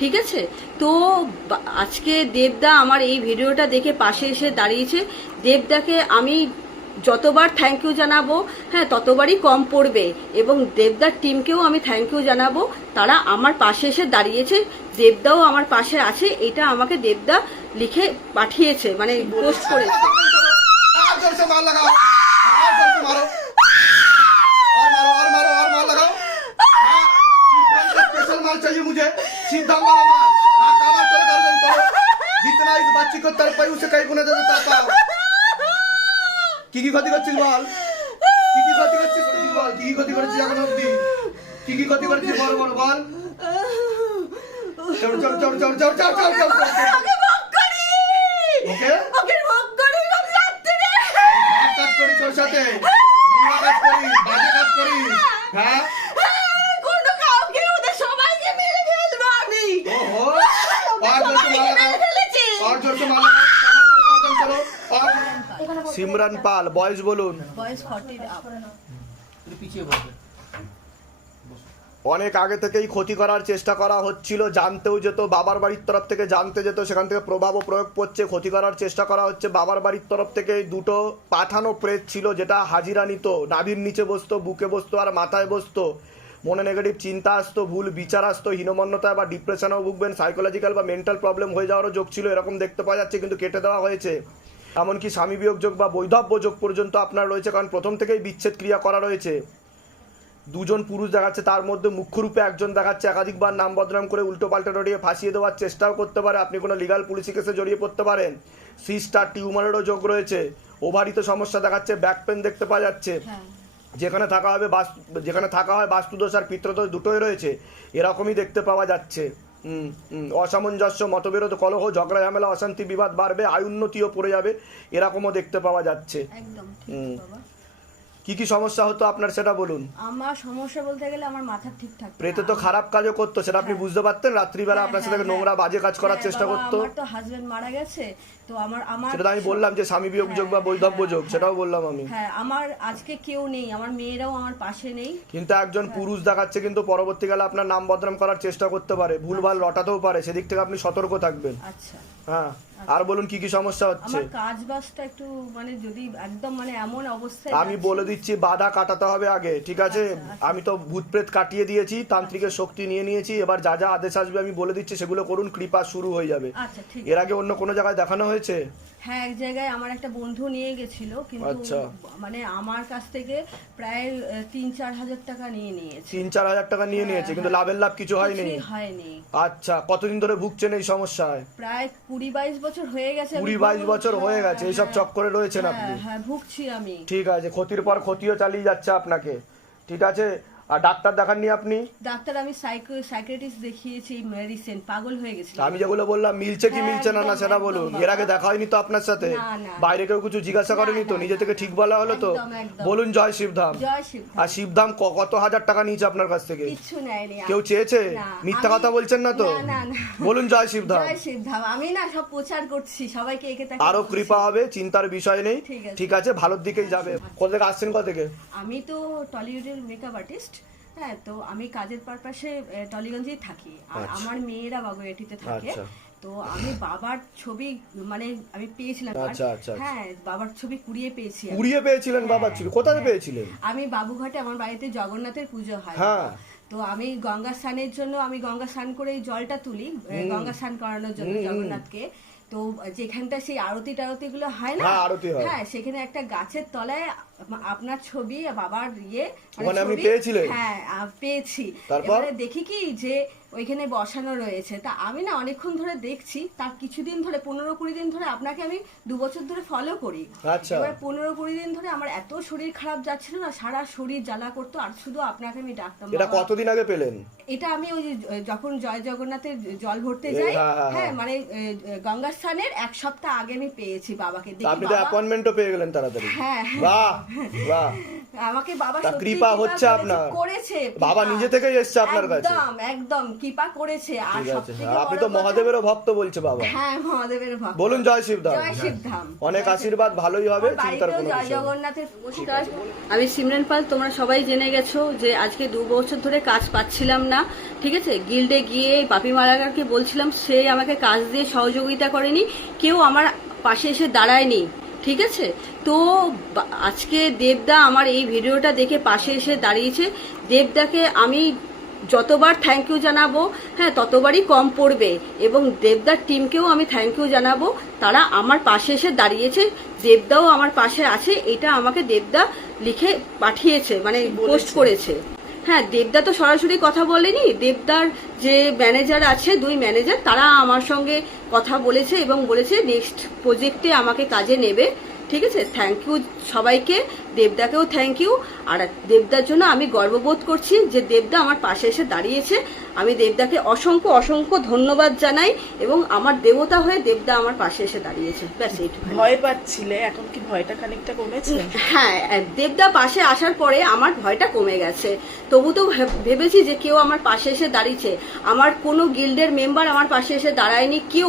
ঠিক আছে। তো আজকে দেবদা আমার এই ভিডিওটা দেখে পাশে এসে দাঁড়িয়েছে। দেবদাকে আমি যতবার থ্যাংক ইউ জানাবো, হ্যাঁ, ততবারই কম পড়বে। এবং দেবদার টিমকেও আমি থ্যাংক ইউ জানাবো, তারা আমার পাশে এসে দাঁড়িয়েছে। দেবদাও আমার পাশে আছে, এটা আমাকে দেবদা লিখে পাঠিয়েছে, মানে পোস্ট করেছে। चाहिए मुझे सीधा मारा मार हाँ कामर कर गर्दन करो जितना इस बच्ची को तड़पाई उसे कहीं गुना देता पाओ की ক্ষতি করছিস বল কি ক্ষতি করছিস তুই বল কি ক্ষতি করছিস এখন অবধি কি ক্ষতি করছিস বল বল বল চল চল চল চল চল চল চল চল ওকে বক করি ওকে বক করি আমি যাচ্ছি রে কাজ করি তোর সাথে নোংরা কাজ করি বাজে কাজ করি হ্যাঁ সিমরান পাল বয়স বলুন। বয়স 40 অনেক আগে থেকেই ক্ষতি করার চেষ্টা করা হচ্ছিল, জানতেও যেত, বাবার বাড়ির তরফ থেকে জানতে যেত, সেখান থেকে প্রভাবও প্রয়োগ করছে, ক্ষতি করার চেষ্টা করা হচ্ছে। বাবার বাড়ির তরফ থেকে দুটো পাঠানো প্রেত ছিল, যেটা হাজিরা নিত, নাভির নিচে বসতো, বুকে বসতো আর মাথায় বসতো। মনে নেগেটিভ চিন্তা আসতো, ভুল বিচার আসতো, হীনমন্যতা বা ডিপ্রেশনেও ভুগবেন, সাইকোলজিক্যাল বা মেন্টাল প্রবলেম হয়ে যাওয়ারও যোগ ছিল, এরকম দেখতে পাওয়া যাচ্ছে, কিন্তু কেটে দেওয়া হয়েছে। এমনকি স্বামী বিয়োগ যোগ বা বৈধব্য যোগ পর্যন্ত আপনার রয়েছে, কারণ প্রথম থেকেই বিচ্ছেদ ক্রিয়া করা রয়েছে। দুজন পুরুষ দেখাচ্ছে, তার মধ্যে মুখ্য রূপে একজন দেখাচ্ছে একাধিকবার নাম বদনাম করে উল্টো পাল্টা ডরিয়ে ফাঁসিয়ে দেওয়ার চেষ্টাও করতে পারে। আপনি কোনো লিগাল পুলিশি কেসে জড়িয়ে পড়তে পারেন। সিস্টার টিউমারেরও যোগ রয়েছে। ওভারিতে সমস্যা দেখাচ্ছে, ব্যাক পেন দেখতে পাওয়া যাচ্ছে। যেখানে থাকা হয় বাস্তুদোষ আর পিতৃদোষ দুটোই রয়েছে, এরকমই দেখতে পাওয়া যাচ্ছে। অসামঞ্জস্য, মতবিরোধ, কলহ, ঝগড়া, ঝামেলা, অশান্তি, বিবাদ বাড়বে, আয়ুন্নতিও পড়ে যাবে, এরকমও দেখতে পাওয়া যাচ্ছে। একদম ঠিক বাবা। কি সমস্যা হতো আপনার সেটা বলুন। আমার সমস্যা বলতে গেলে আমার মাথা ঠিকঠাক, প্রেতে তো খারাপ কাজও করতো, সেটা আপনি বুঝতে পারতেন। রাত্রিবেলা আপনার সাথে নোংরা বাজে কাজ করার চেষ্টা করতো। আমার তো হাজবেন্ড মারা গেছে, তো আমার সেটা আমি বললাম যে স্বামী বিয়োগ যোগ বা বৈধব্য যোগ, সেটাও বললাম আমি। হ্যাঁ, আমার আজকে কেউ নেই, আমার মেয়েরাও আমার পাশে নেই, কিন্তু একজন পুরুষ দেখাচ্ছে, কিন্তু পরবর্তীকালে আপনার নাম বদনাম করার চেষ্টা করতে পারে, ভুলভাল রটাতেও পারে, সেদিক থেকে আপনি সতর্ক থাকবেন। আচ্ছা হ্যাঁ, আর বলুন কি সমস্যা হচ্ছে। আমার কাজ বাজটা একটু মানে যদি একদম মানে এমন অবস্থায় আমি বলে দিচ্ছি, বাধা কাটাতে হবে আগে, ঠিক আছে? আমি তো ভূত প্রেত কাটিয়ে দিয়েছি, তান্ত্রিকের শক্তি নিয়ে নিয়েছি, এবার যা যা আদেশ আসবে আমি বলে দিচ্ছি, সেগুলো করুন, কৃপা শুরু হয়ে যাবে। আচ্ছা ঠিক। এর আগে অন্য কোনো জায়গায় দেখানো হয়েছে? হ্যাঁ, এক জায়গায় আমার একটা বন্ধু নিয়ে গেছিল, কিন্তু মানে আমার কাছ থেকে প্রায় 3-4 হাজার টাকা নিয়ে নিয়েছে। 3-4 হাজার টাকা নিয়ে নিয়েছে, কিন্তু লাভের লাভ কিছু হয়নি। আচ্ছা, কতদিন ধরে ভুগছেন এই সমস্যায়? প্রায় 20-22 বছর হয়ে গেছে। 20-22 বছর হয়ে গেছে এইসব চক্করে রয়েছেন আপনি। হ্যাঁ, ভুগছি আমি। ঠিক আছে, ক্ষতির পর ক্ষতিও চালিয়ে যাচ্ছে আপনাকে, ঠিক আছে? আর ডাক্তার দেখাননি আপনি? ডাক্তার আমি সাইকিয়াট্রিস্ট দেখিয়েছি, মেডিসিন পাগল হয়ে গেছি। আমি যেগুলো বললাম মিলছে কি মিলছে না সেটা বলুন। এর আগে দেখা হয়নি তো আপনার সাথে? বাইরে কেউ কিছু জিজ্ঞাসা করেনি তো? নিজে থেকে ঠিক বলা হলো তো? বলুন জয় শিবধাম। আর শিবধাম কত হাজার টাকা নিয়েছে আপনার কাছ থেকে? কিছু নেয়নি। কেউ চেয়েছে? মিথ্যা কথা বলছেন না তো? বলুন জয় শিবধাম। জয় শিবধাম। আমি না সব প্রচার করছি, সবাইকে একে তাকে আরো কৃপা হবে, চিন্তার বিষয় নেই, ঠিক আছে? ভালোর দিকেই যাবে। কোথা থেকে আসছেন? কোথা থেকে? আমি তো টলিউডের মেকআপ আর্টিস্ট। হ্যাঁ, তো আমি কাজের পারপাসে টলিগঞ্জেই থাকি, আর আমার মেয়েরা বাগুইআটিতে থাকে। তো আমি বাবার ছবি মানে আমি পেয়েছিলাম। হ্যাঁ, বাবার ছবি কুড়িয়ে পেয়েছিলেন। বাবার ছবি কোথায় পেয়েছিলেন? আমি বাবুঘাটে, আমার বাড়িতে জগন্নাথের পুজো হয়। তো আমি গঙ্গা স্নানের জন্য আমি গঙ্গা স্নান করে এই জলটা তুলি, গঙ্গা স্নান করানোর জন্য জগন্নাথকে। তো যেখানটা সেই আরতি টারতি গুলো হয় না, হ্যাঁ, সেখানে একটা গাছের তলায় আপনার ছবি, বাবার হ্যাঁ পেয়েছি। এবারে দেখি কি যে ওইখানে বসানো রয়েছে, তা আমি না অনেকক্ষণ ধরে দেখছি, তার কিছুদিন ধরে 15-20 দিন ধরে আপনাকে আমি 2 বছর ধরে ফলো করি। এবার 15-20 দিন ধরে আমার এত শরীর খারাপ যাচ্ছিল না, সারা শরীর জ্বালা করতো, আর শুধু আপনাকে আমি ডাকতাম। এটা কতদিন আগে পেলেন? এটা আমি ওই যখন জয় জগন্নাথের জল ভরতে যাই, হ্যাঁ মানে গঙ্গা স্নানের 1 সপ্তাহ আগে আমি পেয়েছি বাবাকে। আপনি তো অ্যাপয়েন্টমেন্টও পেয়ে গেলেন তাড়াতাড়ি। হ্যাঁ, বাহ বাহ। আমাকে বাবা তা সত্যি কৃপা হচ্ছে আপনার? করেছে বাবা নিজে থেকেই এসছে আপনার কাছে? একদম একদম কৃপা করেছে। আর ঠিক আছে, সবথেকে আপনি বড় তো কথা- মহাদেবেরও ভক্ত বলছে বাবা। হ্যাঁ, মহাদেবের ভক্ত। বলুন জয় শিবধাম। জয় শিবধাম। অনেক আশীর্বাদ, ভালোই হবে, চিন্তার বাড়িতেও কোনো জয় বিষয় নেই। জগন্নাথের নমস্কার, আমি সিমরান পাল। তোমরা সবাই জেনে গেছো যে আজকে 2 বছর ধরে কাজ পাচ্ছিলাম না, ঠিক আছে। গিল্ডে গিয়ে বাপি মালাকারকে বলছিলাম, সে আমাকে কাজ দিয়ে সহযোগিতা করেনি, কেউ আমার পাশে এসে দাঁড়ায়নি, ঠিক আছে। তো আজকে দেবদা আমার এই ভিডিওটা দেখে পাশে এসে দাঁড়িয়েছে। দেবদাকে আমি যতবার থ্যাংক ইউ জানাবো, হ্যাঁ, ততবারই কম পড়বে। এবং দেবদার টিমকেও আমি থ্যাংক ইউ জানাবো, তারা আমার পাশে এসে দাঁড়িয়েছে। দেবদাও আমার পাশে আছে, এটা আমাকে দেবদা লিখে পাঠিয়েছে, মানে পোস্ট করেছে। হ্যাঁ, দেবদা তো সরাসরি কথা বলেনি, দেবদার যে ম্যানেজার আছে, 2 ম্যানেজার, তারা আমার সঙ্গে কথা বলেছে এবং বলেছে নেক্সট প্রজেক্টে আমাকে কাজে নেবে, ঠিক আছে। থ্যাংক ইউ সবাইকে, দেবদাকেও থ্যাংক ইউ। আর দেবদার জন্য আমি গর্ববোধ করছি যে দেবদা আমার পাশে এসে দাঁড়িয়েছে। আমি দেবদাকে অসংখ্য অসংখ্য ধন্যবাদ জানাই এবং আমার দেবতা হয়ে দেবদা আমার পাশে এসে দাঁড়িয়েছে, ব্যাস এইটুকু। ভয় পাচ্ছিলে, এখন কি ভয়টা খানিকটা কমেছে? হ্যাঁ, দেবদা পাশে আসার পরে আমার ভয়টা কমে গেছে। তবু তো ভেবেছি যে কেউ আমার পাশে এসে দাঁড়িয়েছে। আমার কোনো গিল্ডের মেম্বার আমার পাশে এসে দাঁড়ায়নি, কেউ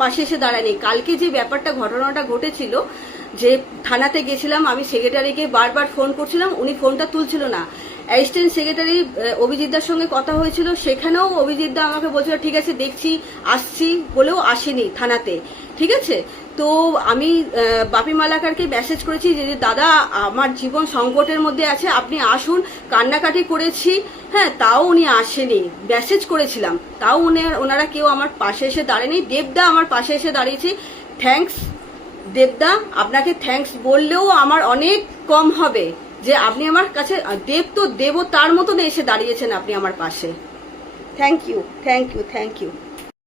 পাশে এসে দাঁড়ায়নি। কালকে যে ব্যাপারটা ঘটনাটা ঘটেছিল, যে থানাতে গেছিলাম, আমি সেক্রেটারিকে বারবার ফোন করছিলাম, উনি ফোনটা তুলছিল না। অ্যাসিস্ট্যান্ট সেক্রেটারি অভিজিৎদার সঙ্গে কথা হয়েছিল, সেখানেও অভিজিৎদা আমাকে বলছিল ঠিক আছে দেখছি আসছি, বলেও আসেনি থানাতে, ঠিক আছে। তো আমি বাপি মালাকারকে মেসেজ করেছি যে দাদা আমার জীবন সংকটের মধ্যে আছে, আপনি আসুন, কান্নাকাটি করেছি, হ্যাঁ, তাও উনি আসেনি। মেসেজ করেছিলাম, তাও ওনারা কেউ আমার পাশে এসে দাঁড়ায়নি। দেবদা আমার পাশে এসে দাঁড়িয়েছে, থ্যাঙ্কস দেবদা। আপনাকে থ্যাঙ্কস বললেও আমার অনেক কম হবে যে আপনি আমার কাছে, দেব তো দেবতার মতন এসে দাঁড়িয়েছেন আপনি আমার পাশে। Thank you, thank you, thank you.